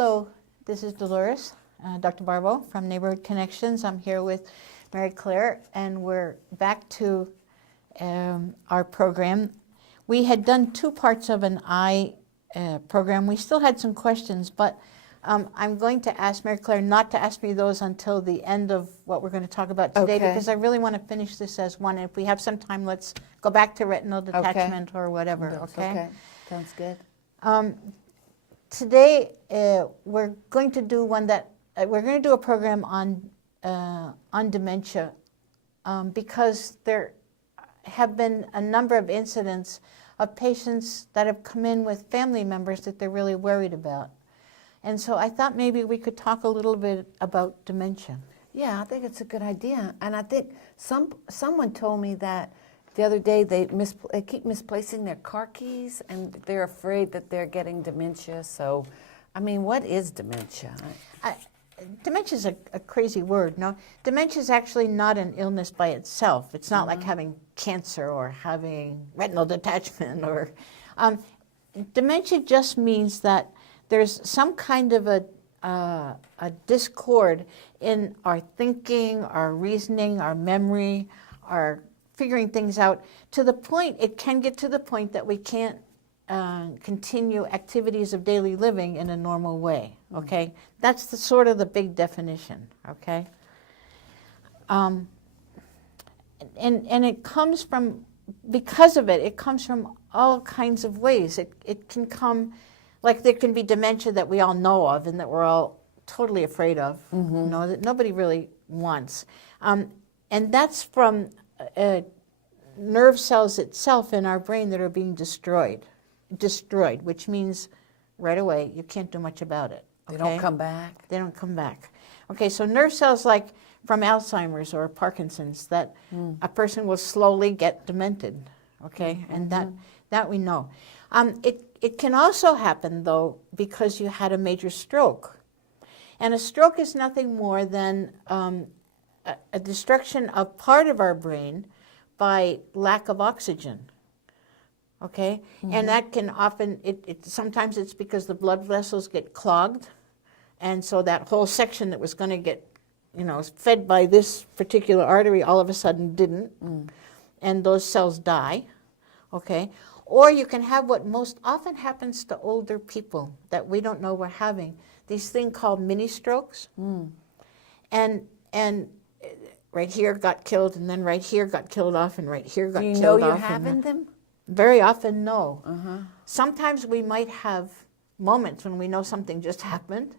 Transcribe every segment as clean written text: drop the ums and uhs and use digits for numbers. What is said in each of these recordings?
Hello, this is Dolores, Dr. Barbeau from Neighborhood Connections. I'm here with Mary Claire, and we're back to our program. We had done 2 parts of an eye program. We still had some questions, but I'm going to ask Mary Claire not to ask me those until the end of what we're going to talk about today, because I really want to finish this as one. And if we have some time, let's go back to retinal detachment or whatever. Okay? Sounds good. Today we're going to do one that we're going to do a program on dementia because there have been a number of incidents of patients that have come in with family members that they're really worried about. And so I thought maybe we could talk a little bit about dementia. Yeah, I think it's a good idea. And I think someone told me that the other day they keep misplacing their car keys, and they're afraid that they're getting dementia. So, I mean, what is dementia? Dementia is a crazy word. No, dementia is actually not an illness by itself. It's not like having cancer or having retinal detachment. Or dementia just means that there's some kind of a discord in our thinking, our reasoning, our memory, our figuring things out, to the point, it can get to the point that we can't continue activities of daily living in a normal way, okay? That's the sort of the big definition, okay? And it comes from, because of it, it comes from all kinds of ways. It can come, like there can be dementia that we all know of and that we're all totally afraid of, you know, that nobody really wants. And that's from nerve cells itself in our brain that are being destroyed, which means right away you can't do much about it. Okay? They don't come back? They don't come back. Okay, so nerve cells like from Alzheimer's or Parkinson's, that a person will slowly get demented, okay, and that we know. It can also happen, though, because you had a major stroke. And a stroke is nothing more than a destruction of part of our brain by lack of oxygen, okay? And that can often, sometimes it's because the blood vessels get clogged, and so that whole section that was going to get, you know, fed by this particular artery all of a sudden didn't, and those cells die, okay? Or you can have what most often happens to older people that we don't know we're having, these things called mini strokes, and right here got killed, and then right here got killed off, and right here got killed off. Do you know you're having them? Very often, no. Sometimes we might have moments when we know something just happened,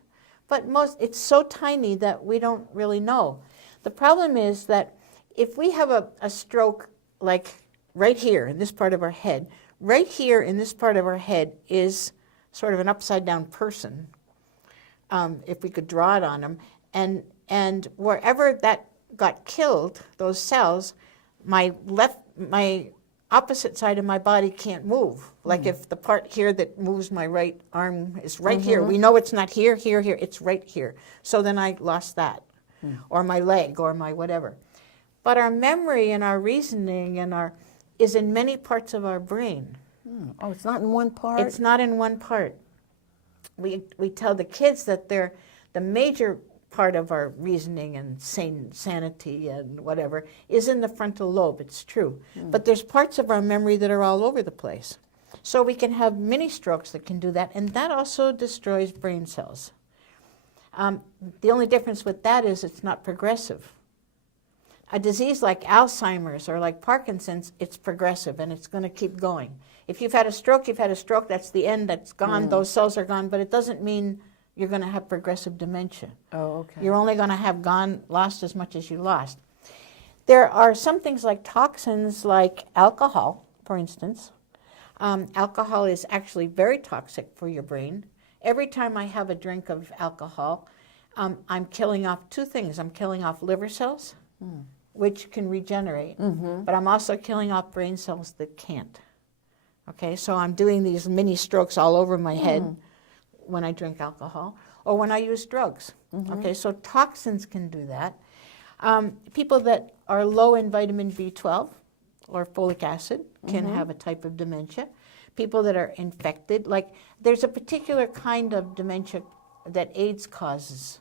but it's so tiny that we don't really know. The problem is that if we have a stroke like right here in this part of our head, right here in this part of our head is sort of an upside-down person, if we could draw it on them, and wherever that got killed, those cells, my opposite side of my body can't move. Like if the part here that moves my right arm is right here, we know it's not here, here, here, it's right here. So then I lost that, or my leg, or my whatever. But our memory and our reasoning and is in many parts of our brain. Oh, it's not in one part? It's not in one part. We tell the kids that they're the major part of our reasoning and sanity and whatever is in the frontal lobe. It's true. But there's parts of our memory that are all over the place. So we can have mini strokes that can do that, and that also destroys brain cells. The only difference with that is it's not progressive. A disease like Alzheimer's or like Parkinson's, it's progressive and it's going to keep going. If you've had a stroke, you've had a stroke, that's the end, that's gone, those cells are gone, but it doesn't mean you're going to have progressive dementia. Oh, okay. You're only going to have lost as much as you lost. There are some things like toxins, like alcohol, for instance. Alcohol is actually very toxic for your brain. Every time I have a drink of alcohol, I'm killing off 2 things. I'm killing off liver cells, which can regenerate, but I'm also killing off brain cells that can't. Okay, so I'm doing these mini strokes all over my head when I drink alcohol, or when I use drugs. Okay, so toxins can do that. People that are low in vitamin B12 or folic acid can have a type of dementia. People that are infected, like there's a particular kind of dementia that AIDS causes.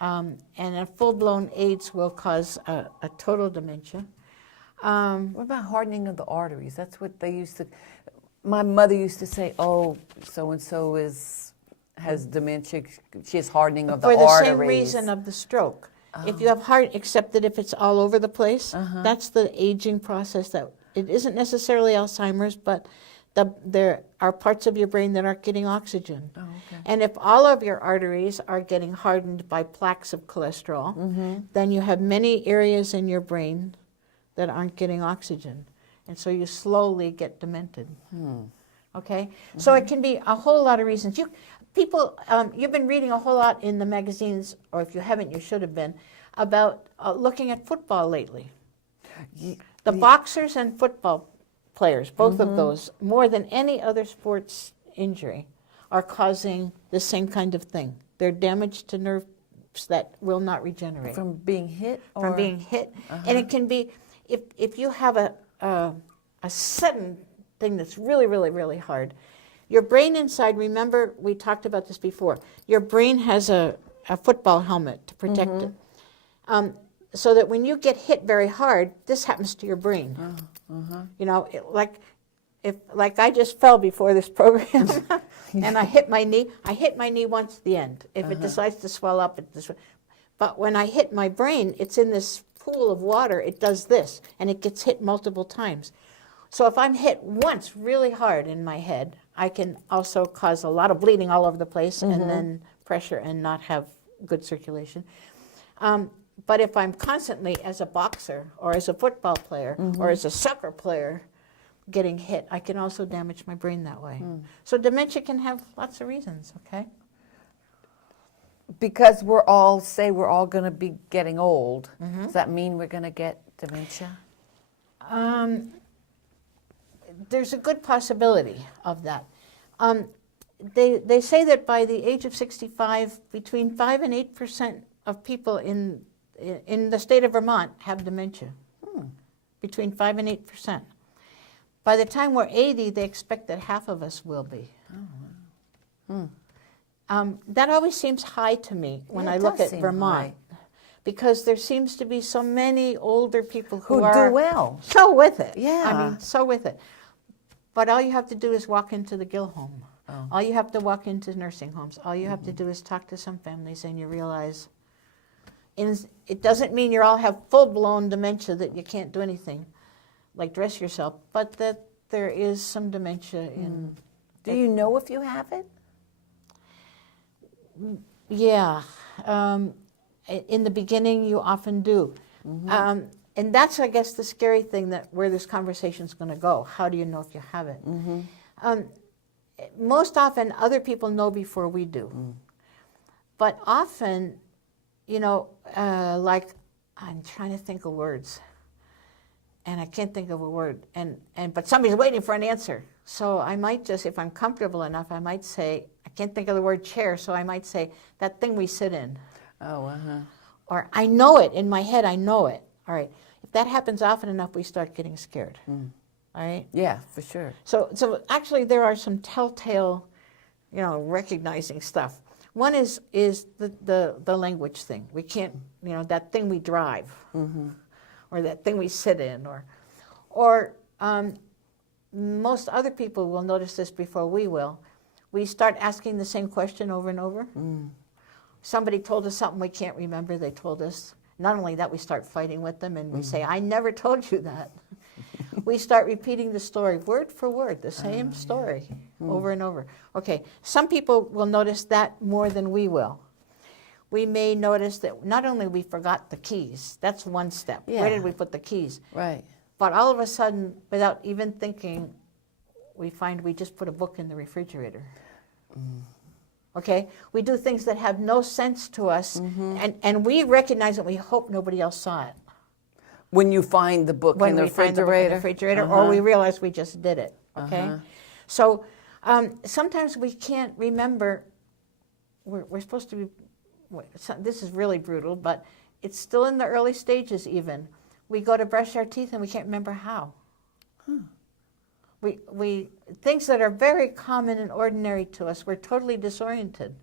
And a full-blown AIDS will cause a total dementia. What about hardening of the arteries? That's what they used to. My mother used to say, "Oh, so and so has dementia. She has hardening of the arteries." For the same reason of the stroke. If you have heart, except that if it's all over the place, that's the aging process. That it isn't necessarily Alzheimer's, but there are parts of your brain that aren't getting oxygen. Oh, okay. And if all of your arteries are getting hardened by plaques of cholesterol, then you have many areas in your brain that aren't getting oxygen. And so you slowly get demented. Okay? So it can be a whole lot of reasons. You've been reading a whole lot in the magazines, or if you haven't, you should have been, about looking at football lately. The boxers and football players, both of those, more than any other sports injury, are causing the same kind of thing. They're damage to nerves that will not regenerate. From being hit? Or? From being hit. And it can be, if you have a sudden thing that's really, really, really hard, your brain inside, remember we talked about this before, your brain has a football helmet to protect it. So that when you get hit very hard, this happens to your brain. You know, like I just fell before this program and I hit my knee. I hit my knee once at the end. If it decides to swell up, but when I hit my brain, it's in this pool of water, it does this, and it gets hit multiple times. So if I'm hit once really hard in my head, I can also cause a lot of bleeding all over the place and then pressure and not have good circulation. But if I'm constantly, as a boxer or as a football player or as a soccer player, getting hit, I can also damage my brain that way. So dementia can have lots of reasons, okay? Because we're all going to be getting old, does that mean we're going to get dementia? There's a good possibility of that. They say that by the age of 65, between 5 and 8% of people in the state of Vermont have dementia. Between 5 and 8%. By the time we're 80, they expect that half of us will be. That always seems high to me when I look at Vermont. Because there seems to be so many older people who are do well. So with it. Yeah. I mean, so with it. But all you have to do is walk into the Gill home. All you have to walk into nursing homes. All you have to do is talk to some families and you realize it doesn't mean you all have full-blown dementia that you can't do anything, like dress yourself, but that there is some dementia in... Do you know if you have it? Yeah. In the beginning, you often do. And that's, I guess, the scary thing, that where this conversation's going to go. How do you know if you have it? Most often, other people know before we do. But often, you know, like, I'm trying to think of words, and I can't think of a word, but somebody's waiting for an answer. So I might just, if I'm comfortable enough, I might say, I can't think of the word chair, so I might say, that thing we sit in. Or I know it, in my head I know it. All right. If that happens often enough, we start getting scared. All right? Yeah, for sure. So actually there are some telltale, you know, recognizing stuff. One is the language thing. We can't, you know, that thing we drive, or that thing we sit in, or most other people will notice this before we will. We start asking the same question over and over. Somebody told us something we can't remember, they told us. Not only that, we start fighting with them and we say, I never told you that. We start repeating the story word for word, the same story over and over. Okay, some people will notice that more than we will. We may notice that not only we forgot the keys, that's one step. Yeah. Where did we put the keys? Right. But all of a sudden, without even thinking, we find we just put a book in the refrigerator. Okay? We do things that have no sense to us, and we recognize it, we hope nobody else saw it. When you find the book in the refrigerator? Find the book in the refrigerator, or we realize we just did it. Okay? So sometimes we can't remember, we're supposed to be, this is really brutal, but it's still in the early stages even. We go to brush our teeth and we can't remember how. We things that are very common and ordinary to us, we're totally disoriented.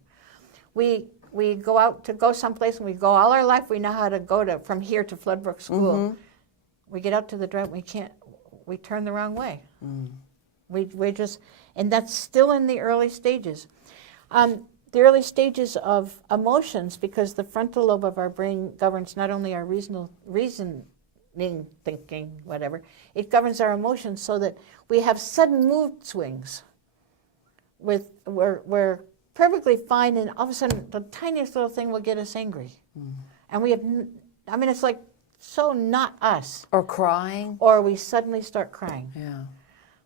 we go out to go someplace, and we go all our life. We know how to go from here to Floodbrook School. We get out to the drive, we turn the wrong way. We just, and that's still in the early stages. The early stages of emotions, because the frontal lobe of our brain governs not only our reasoning, thinking, whatever, it governs our emotions, so that we have sudden mood swings. We're perfectly fine, and all of a sudden the tiniest little thing will get us angry. And we have, it's like so not us. Or crying. Or we suddenly start crying. Yeah.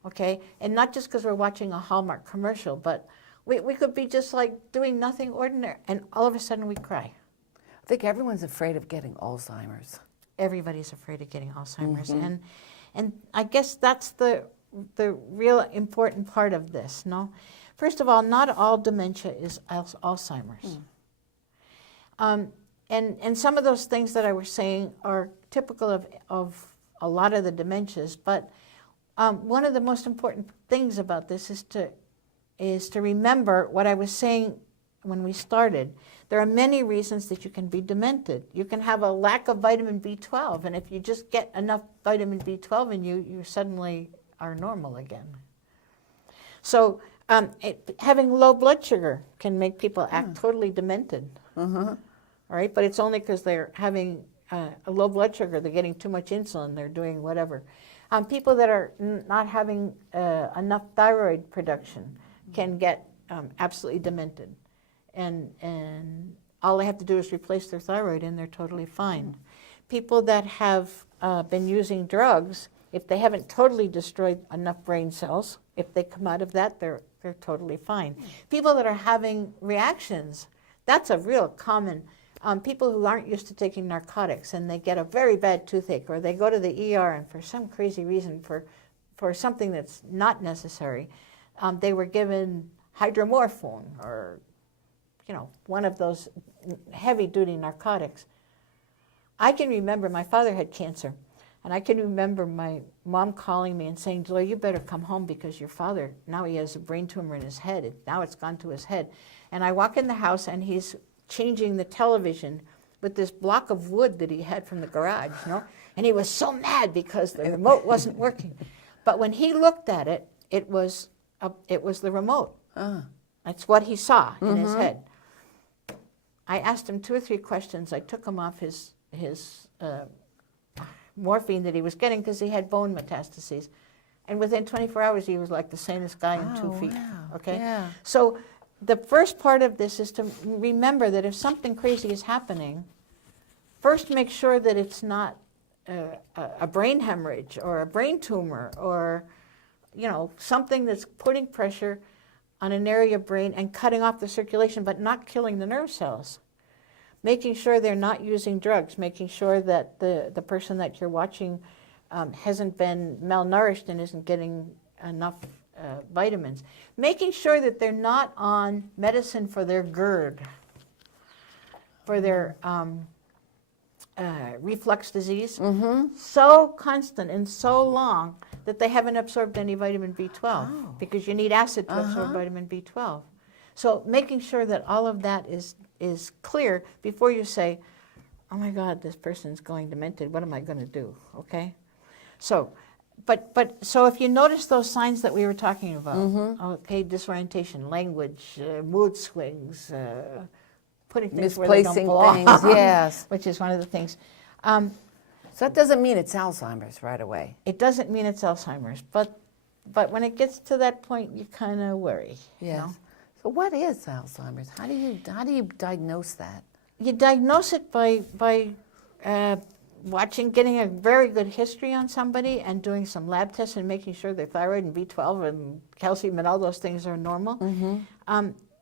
Okay? And not just because we're watching a Hallmark commercial, but we could be just like doing nothing ordinary, and all of a sudden we cry. I think everyone's afraid of getting Alzheimer's. Everybody's afraid of getting Alzheimer's. And I guess that's the real important part of this, no? First of all, not all dementia is Alzheimer's. And some of those things that I was saying are typical of a lot of the dementias, but one of the most important things about this is to remember what I was saying when we started. There are many reasons that you can be demented. You can have a lack of vitamin B12, and if you just get enough vitamin B12 in you, you suddenly are normal again. So having low blood sugar can make people act totally demented. All right, but it's only because they're having a low blood sugar, they're getting too much insulin, they're doing whatever. People that are not having enough thyroid production can get absolutely demented. And all they have to do is replace their thyroid and they're totally fine. People that have been using drugs, if they haven't totally destroyed enough brain cells, if they come out of that, they're totally fine. People that are having reactions, that's a real common, people who aren't used to taking narcotics and they get a very bad toothache, or they go to the ER and for some crazy reason, for something that's not necessary, they were given hydromorphone or, one of those heavy-duty narcotics. I can remember my father had cancer, and I can remember my mom calling me and saying, "Joy, you better come home because your father, now he has a brain tumor in his head. Now it's gone to his head." And I walk in the house, and he's changing the television with this block of wood that he had from the garage, And he was so mad because the remote wasn't working. But when he looked at it, it was the remote. That's what he saw in his head. I asked him 2 or 3 questions. I took him off his morphine that he was getting because he had bone metastases. And within 24 hours, he was like the sanest guy in 2 feet. Wow. Okay? Yeah. So the first part of this is to remember that if something crazy is happening, first make sure that it's not a brain hemorrhage or a brain tumor or, something that's putting pressure on an area of brain and cutting off the circulation, but not killing the nerve cells. Making sure they're not using drugs, making sure that the person that you're watching hasn't been malnourished and isn't getting enough vitamins. Making sure that they're not on medicine for their GERD, for their reflux disease, so constant and so long that they haven't absorbed any vitamin B12, because you need acid to absorb vitamin B12. So making sure that all of that is clear before you say, "Oh my God, this person's going demented, what am I going to do?" Okay? So, so if you notice those signs that we were talking about, okay, disorientation, language, mood swings, putting things where they don't Misplacing belong, things, yes. which is one of the things. So that doesn't mean it's Alzheimer's right away. It doesn't mean it's Alzheimer's, but when it gets to that point, you kind of worry. Yes. So what is Alzheimer's? How do you diagnose that? You diagnose it by getting a very good history on somebody and doing some lab tests and making sure their thyroid and B12 and calcium and all those things are normal.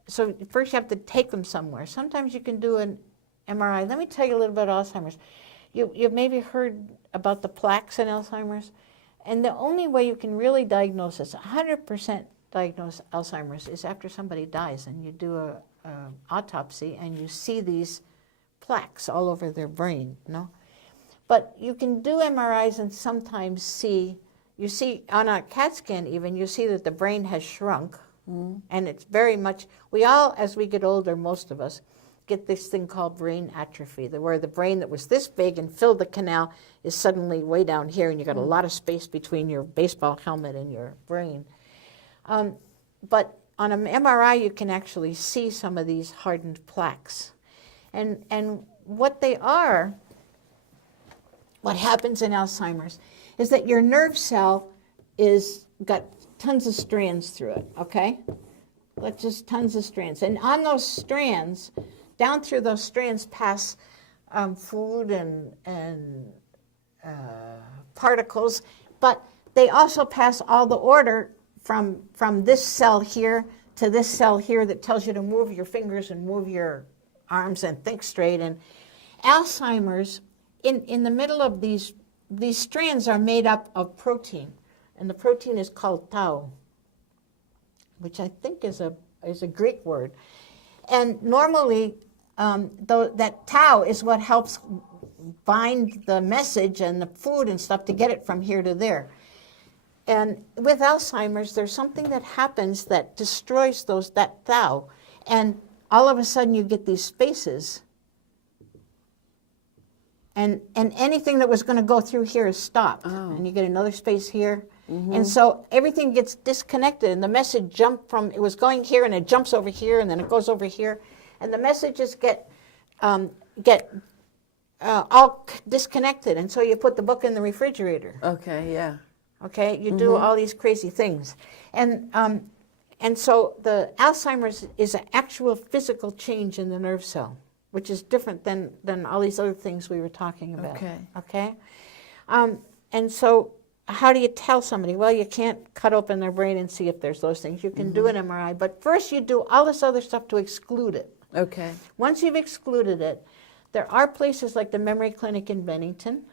So first you have to take them somewhere. Sometimes you can do an MRI. Let me tell you a little bit about Alzheimer's. You've maybe heard about the plaques in Alzheimer's, and the only way you can really diagnose this, 100% diagnose Alzheimer's, is after somebody dies and you do a autopsy and you see these plaques all over their brain, But you can do MRIs and sometimes you see on a CAT scan even, you see that the brain has shrunk, And it's very much, we all, as we get older, most of us, get this thing called brain atrophy, where the brain that was this big and filled the canal is suddenly way down here, and you got a lot of space between your baseball helmet and your brain. But on an MRI, you can actually see some of these hardened plaques. And what they are, what happens in Alzheimer's, is that your nerve cell is got tons of strands through it, okay? Like just tons of strands. And on those strands, down through those strands pass food and particles, but they also pass all the order from this cell here to this cell here that tells you to move your fingers and move your arms and think straight. And Alzheimer's, in the middle of these strands are made up of protein, and the protein is called tau, which I think is a Greek word. And normally, that tau is what helps bind the message and the food and stuff to get it from here to there. And with Alzheimer's, there's something that happens that destroys that tau, and all of a sudden you get these spaces, and anything that was going to go through here is stopped, and you get another space here. And so everything gets disconnected, and the message jumped from, it was going here, and it jumps over here, and then it goes over here, and the messages get all disconnected, and so you put the book in the refrigerator. Okay, yeah. Okay, you do all these crazy things. And so the Alzheimer's is an actual physical change in the nerve cell, which is different than all these other things we were talking about. Okay? And so how do you tell somebody? Well, you can't cut open their brain and see if there's those things. You can do an MRI, but first you do all this other stuff to exclude it. Okay. Once you've excluded it, there are places like the Memory Clinic in Bennington.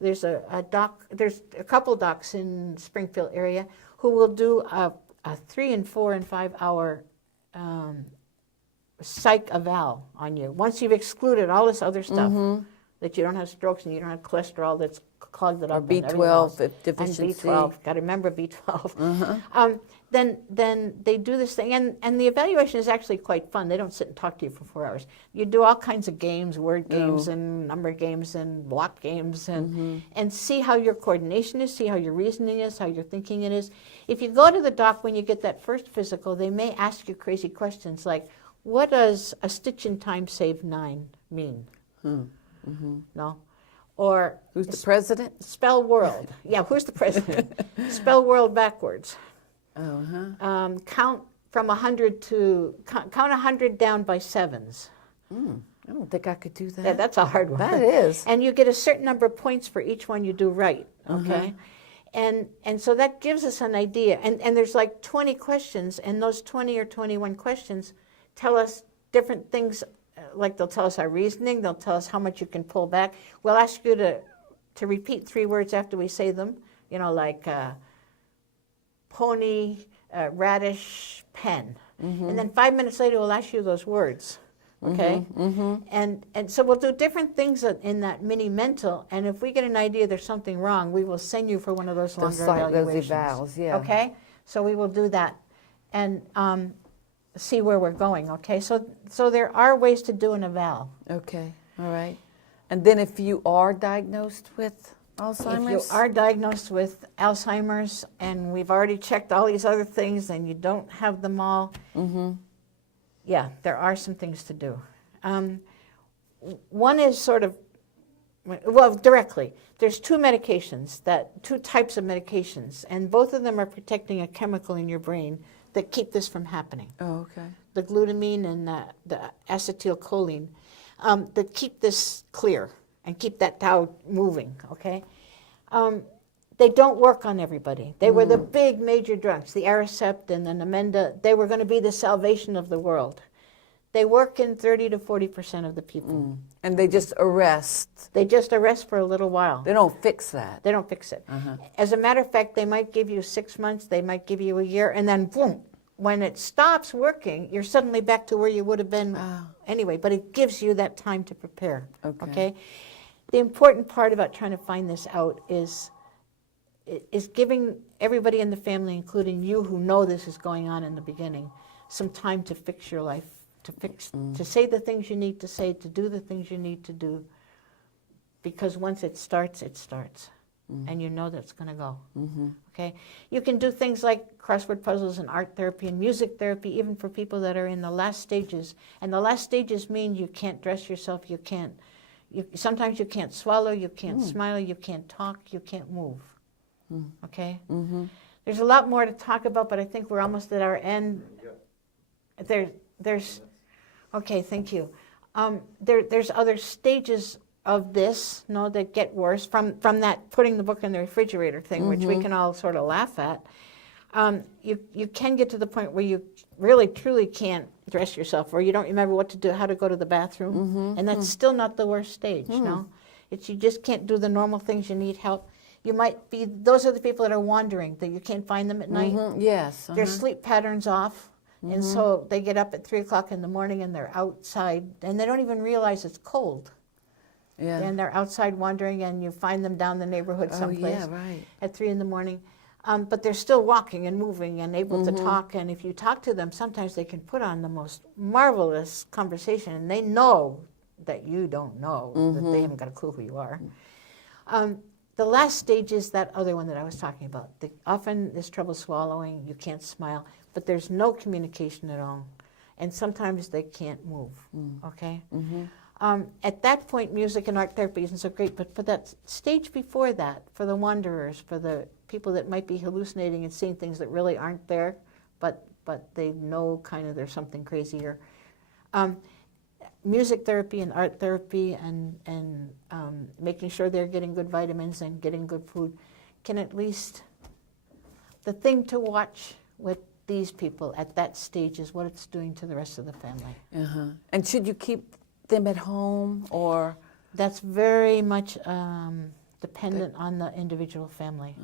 There's there's a couple docs in Springfield area who will do a 3 and 4 and 5 hour psych eval on you. Once you've excluded all this other stuff, that you don't have strokes and you don't have cholesterol that's clogged it up. Or B12 deficiency. And B12, got to remember B12. Then they do this thing, and the evaluation is actually quite fun. They don't sit and talk to you for 4 hours. You do all kinds of games, word games and number games and block games, and see how your coordination is, see how your reasoning is, how your thinking it is. If you go to the doc when you get that first physical, they may ask you crazy questions like, what does a stitch in time save 9 mean? No? Or who's the president? Spell world. Yeah, who's the president? Spell world backwards. Count from 100 to count 100 down by sevens. I don't think I could do that. Yeah, that's a hard one. That is. And you get a certain number of points for each one you do right. Okay, and so that gives us an idea. And there's like 20 questions, and those 20 or 21 questions tell us different things. Like they'll tell us our reasoning. They'll tell us how much you can pull back. We'll ask you to repeat 3 words after we say them. You know, like pony, radish, pen. And then 5 minutes later, we'll ask you those words. Okay? And so we'll do different things in that mini mental. And if we get an idea there's something wrong, we will send you for one of those longer evaluations. Those evals, yeah. Okay? So we will do that. And see where we're going, okay? So there are ways to do an eval. Okay, all right. And then if you are diagnosed with Alzheimer's? If you are diagnosed with Alzheimer's and we've already checked all these other things and you don't have them all, yeah, there are some things to do. One is sort of, well, directly. There's 2 types of medications, and both of them are protecting a chemical in your brain that keep this from happening. Oh, okay. The glutamine and the acetylcholine that keep this clear and keep that tau moving, okay? They don't work on everybody. They were the big major drugs, the Aricept and the Namenda. They were going to be the salvation of the world. They work in 30 to 40% of the people. And they just arrest. They just arrest for a little while. They don't fix that. They don't fix it. As a matter of fact, they might give you 6 months, they might give you a year, and then boom, when it stops working, you're suddenly back to where you would have been anyway, but it gives you that time to prepare. Okay? The important part about trying to find this out is is giving everybody in the family, including you who know this is going on in the beginning, some time to fix your life, to say the things you need to say, to do the things you need to do, because once it starts, and you know that's going to go. Okay, you can do things like crossword puzzles and art therapy and music therapy, even for people that are in the last stages. And the last stages mean you can't dress yourself, sometimes you can't swallow, you can't smile, you can't talk, you can't move. Okay? There's a lot more to talk about, but I think we're almost at our end. There's okay, thank you. There's other stages of this, that get worse from that putting the book in the refrigerator thing, which we can all sort of laugh at. You can get to the point where you really truly can't dress yourself, or you don't remember what to do, how to go to the bathroom, and that's still not the worst stage. No, it's you just can't do the normal things. You need help. You might be. Those are the people that are wandering, that you can't find them at night. Yes, their sleep patterns off. And so they get up at 3 o'clock in the morning and they're outside, and they don't even realize it's cold. Yeah. And they're outside wandering, and you find them down the neighborhood someplace at 3 in the morning. But they're still walking and moving and able to talk. And if you talk to them, sometimes they can put on the most marvelous conversation, and they know that you don't know, that they haven't got a clue who you are. The last stage is that other one that I was talking about. Often there's trouble swallowing, you can't smile, but there's no communication at all. And sometimes they can't move, okay? At that point, music and art therapy isn't so great, but for that stage before that, for the wanderers, for the people that might be hallucinating and seeing things that really aren't there, but they know kind of there's something crazier. Music therapy and art therapy and making sure they're getting good vitamins and getting good food can at least, the thing to watch with these people at that stage is what it's doing to the rest of the family. And should you keep them at home, or? That's very much dependent on the individual family.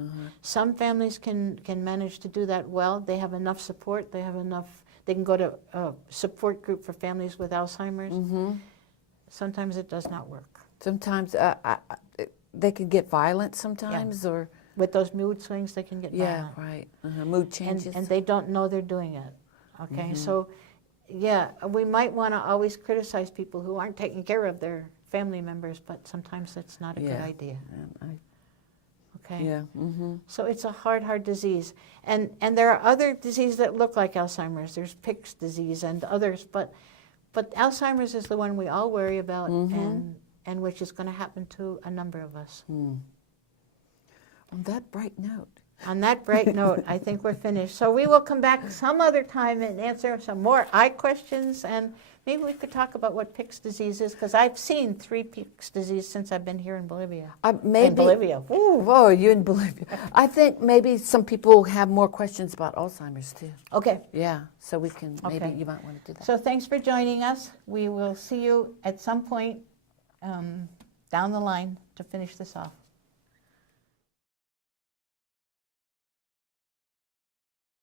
Some families can manage to do that well. They have enough support. They can go to a support group for families with Alzheimer's. Sometimes it does not work. Sometimes they can get violent sometimes, or? With those mood swings, they can get violent. Yeah, right. Mood changes. And they don't know they're doing it. Okay, so yeah, we might want to always criticize people who aren't taking care of their family members, but sometimes that's not a good idea. Okay. Yeah. So it's a hard disease, and there are other diseases that look like Alzheimer's. There's Pick's disease and others, but Alzheimer's is the one we all worry about, and which is going to happen to a number of us. On that bright note. On that bright note, I think we're finished. So we will come back some other time and answer some more eye questions, and maybe we could talk about what Pick's disease is, because I've seen 3 Pick's disease since I've been here in Bolivia. In Bolivia. Ooh, whoa, you in Bolivia. I think maybe some people have more questions about Alzheimer's too. Okay. Yeah, so we can, maybe you might want to do that. So thanks for joining us. We will see you at some point down the line to finish this off.